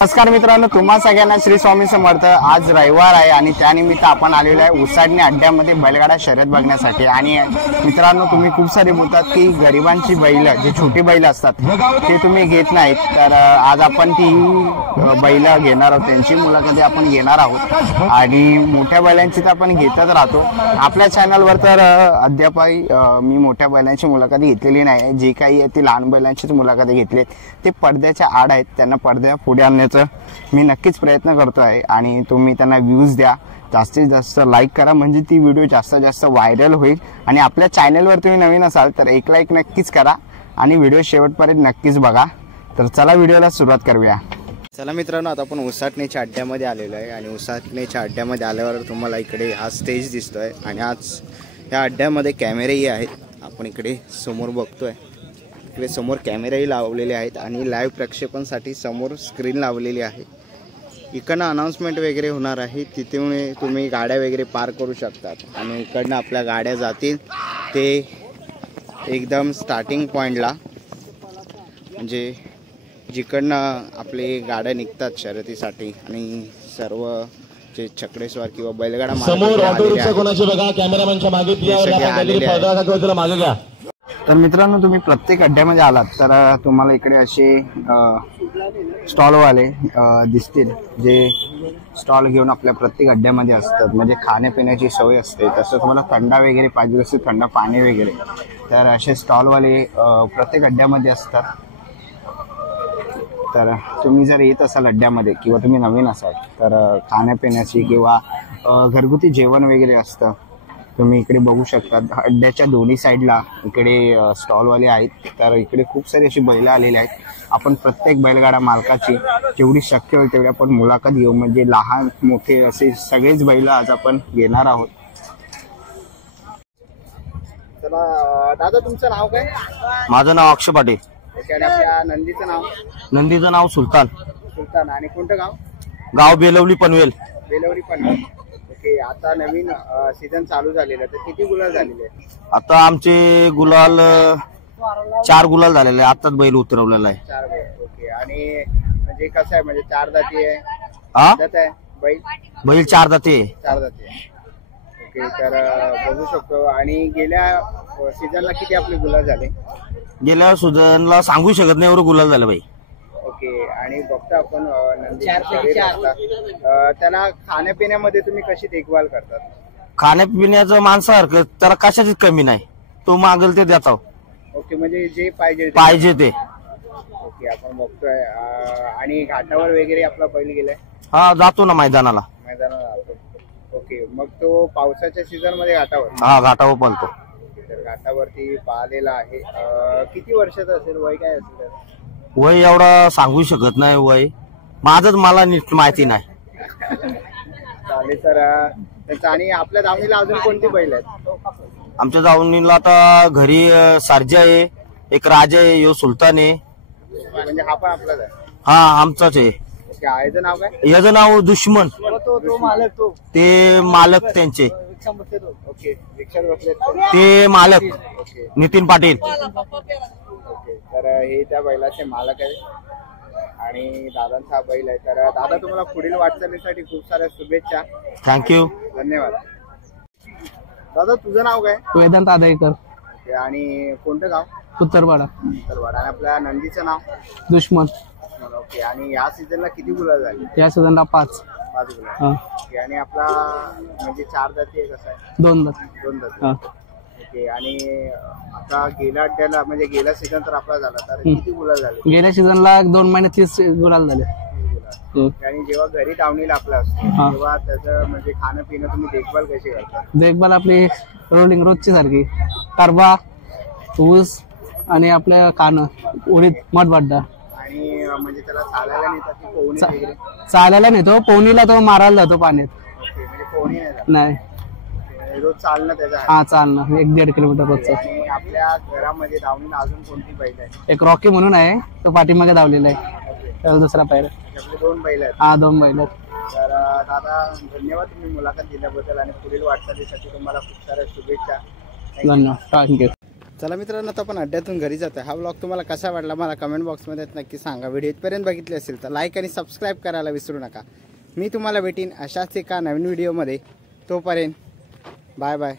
नमस्कार मित्रांनो, तुम्हा सगळ्यांना श्री स्वामी समर्थ। आज रविवार आहे आणि त्यानिमित्त आपण आलेलो आहे उसाडणे अड्ड्यामध्ये बैलगाडा शर्यत बघण्यासाठी। आणि मित्रांनो, तुम्ही खूप सारे बोलतात की गरिबांची बैल जे छोटी बैल असतात ते तुम्ही घेत नाहीत, तर आज आपण ती बैल घेणार आहोत, त्यांची मुलाखत आपण घेणार आहोत। आणि मोठ्या बैलांची तर आपण घेतच राहतो आपल्या चॅनलवर, तर अद्याप मी मोठ्या बैलांची मुलाखत घेतलेली नाही। जे काही आहे ती लहान बैलांचीच मुलाखत घेतली, ते पडद्याच्या आड आहेत, त्यांना पडद्या पुढे आणण्याचा मी नक्कीच प्रयत्न करतो आहे। आणि तुम्ही त्यांना व्ह्यूज द्या, जास्तीत जास्त लाईक करा, म्हणजे ती व्हिडिओ जास्तीत जास्त व्हायरल होईल। आणि आपल्या चॅनलवर तुम्ही नवीन असाल तर एक लाईक नक्कीच करा आणि व्हिडिओ शेवटपर्यंत नक्कीच बघा। तर चला व्हिडिओला सुरुवात करूया। चला मित्रांनो, आता आपण उसाटणेच्या अड्ड्यामध्ये आलेलो आहे आणि उसाटणेच्या अड्ड्यामध्ये आल्यावर तुम्हाला इकडे हा स्टेज दिसतोय आणि आज या अड्ड्यामध्ये कॅमेरेही आहेत। आपण इकडे समोर बघतोय, इकडे समोर कॅमेराही लावलेले आहेत आणि लाईव्ह प्रक्षेपणासाठी समोर स्क्रीन लावलेली आहे। इकडनं अनाउन्समेंट वगैरे होणार आहे, तिथे तुम्ही गाड्या वगैरे पार्क करू शकतात आणि इकडनं आपल्या गाड्या जातील ते एकदम स्टार्टिंग पॉईंटला, म्हणजे जिकडनं आपले गाड्या निघतात शर्यतीसाठी। आणि सर्व जे छकडेस्वार किंवा बैलगाडा समोर ऑटो रिक्षा कोणाची बघा, कॅमेरामॅनच्या मागे मागे घ्या। तर मित्रांनो, तुम्ही प्रत्येक अड्ड्यामध्ये आलात तर तुम्हाला इकडे असे स्टॉलवाले दिसतील, जे स्टॉल घेऊन आपल्या प्रत्येक अड्ड्यामध्ये असतात, म्हणजे खाण्यापिण्याची सोय असते। तसं तुम्हाला थंडा वगैरे पाहिजे असेल, थंड पाणी वगैरे, तर असे स्टॉलवाले प्रत्येक अड्ड्यामध्ये असतात। तर तुम्ही जर येत असाल अड्ड्यामध्ये किंवा तुम्ही नवीन असाल तर खाण्यापिण्याची किंवा घरगुती जेवण वगैरे असतं, तुम्ही इकडे बघू शकता। अड्ड्याच्या दोन्ही साईडला इकडे स्टॉलवाले आहेत, तर इकडे खूप सारी अशी बैलं आलेली आहेत। आपण प्रत्येक बैलगाडा मालकाची जेवढी शक्य होईल तेवढी आपण मुलाखत घेऊ, म्हणजे लहान मोठे असे सगळेच बैल आज आपण घेणार आहोत। चला दादा, तुमचं नाव काय? माझं नाव अक्षय पाटील। आपल्या नंदीचं नाव? नंदीचं नाव सुलतान। सुलतान। आणि कोणतं गाव? गाव बेलवली पनवेल। बेलवली पनवेल। ओके, आता नवीन सीझन चालू झालेलं, तर किती गुलाल झालेले? आता आमचे गुलाल 4 गुलाल झालेले, आताच बैल उतरवलेला आहे। 4 बैल। ओके, आणि म्हणजे कसं आहे, म्हणजे 4 दाती आहे? हा, आहे बैल? बैल 4 दाते आहे। 4 दाती आहे। ओके, तर बघू शकतो। आणि गेल्या सीझनला किती आपले गुलाल झाले? गेल्या सीझनला सांगू शकत नाही एवढं गुलाल झालं बाई। ओके, आणि बघतो आपण त्याला खाण्यापिण्यामध्ये तुम्ही कशी देखभाल करतात? खाण्यापिण्याचं माणसासारखं त्याला कशाचीच कमी नाही, तो मागेल ते देता। ओके, म्हणजे जे पाहिजे ते। ओके, आपण बघतोय। आणि घाटावर वगैरे आपला बैल गेलाय? हा, जातो ना मैदानाला जातो। ओके, मग तो पावसाच्या सीझन मध्ये घाटावर? हा, घाटावर पळतो। तर घाटावरती पाहिलेला आहे। किती वर्षाचा असेल, वय काय असेल? वय एवढा सांगू शकत नाही, वय माझंच मला नीट माहिती नाही। चालेल सर। आणि आपल्या दावणीला अजून कोणती बैल आहेत? आमच्या दावणीला आता घरी सारजा आहे, एक राजा आहे, यो सुलतान आहे। म्हणजे हा पण आपलाच आहे? हा, आमचाच आहे। याचं नाव काय? याचं नाव दुश्मन। तो मालक? ते मालक त्यांचे। ओके, रिक्षात बसले ते मालक नितीन पाटील। ओके, तर हे त्या बैलाचे मालक आहे आणि दादांचा बैल आहे। तर दादा, तुम्हाला पुढील वाटचालीसाठी खूप साऱ्या शुभेच्छा। थँक्यू, धन्यवाद। दादा, तुझं नाव काय? वेदांत आदाईकर। ओके, आणि कोणतं गाव? उत्तरवाडा। उत्तरवाडा। आणि आपल्या नंदीचं नाव? दुश्मन। ओके, आणि या सीझनला किती गुलाल झाले? या सीझनला 5 गुलाल। ओके, आणि आपला म्हणजे 4 दाती आहे कसं आहे? 2 दात। 2 दाती। ओके, आणि आता गेल्या अड्ड्याला म्हणजे गेल्या सीझन तर आपला झाला, तर किती गुलाल झाले? गेल्या सीझनला 2 महिने 30 गुलाल झाले। आणि जेव्हा घरी दावणीला आपला असतो तेव्हा त्याचं म्हणजे खाणं पिणं तुम्ही देखभाल कशी करता? देखभाल आपली रोलिंग रोजची सारखी, कारबा, ऊस आणि आपल्या कानं, उडीद, मठबड्डा। आणि म्हणजे त्याला चालायला नेतात की पोहणी वगैरे? चालायला नेतो, पोहणीला तो मारायला जातो पाण्यात। ओके, म्हणजे पोहणी नाही, रोज चालणं त्याचं? हा, चालणं 1-1.5 किलोमीटर रोजचं। आणि आपल्या घरामध्ये दावणीला अजून कोणती बैल आहे? एक रॉकी म्हणून आहे, तो पाठीमागे धावलेला आहे, त्याला दुसरा पायरा। आपले 2 बैल आहेत? हा, 2 बैल आहेत। तर दादा, धन्यवाद तुम्ही मुलाखत दिल्याबद्दल आणि पुढील वाटचालीसाठी तुम्हाला खूप साऱ्या शुभेच्छा। धन्यवाद, थँक्यू। चला मित्रांनो, आता आपण अड्ड्यातून घरी जातोय. हा व्लॉग तुम्हाला कसा वाटला मला कमेंट बॉक्समध्ये नक्की सांगा. व्हिडिओ इथपर्यंत बघितले असेल तर लाईक आणि सबस्क्राईब करायला विसरू नका. मी तुम्हाला भेटीन अशाच एका नवीन व्हिडिओमध्ये. तोपर्यंत बाय बाय.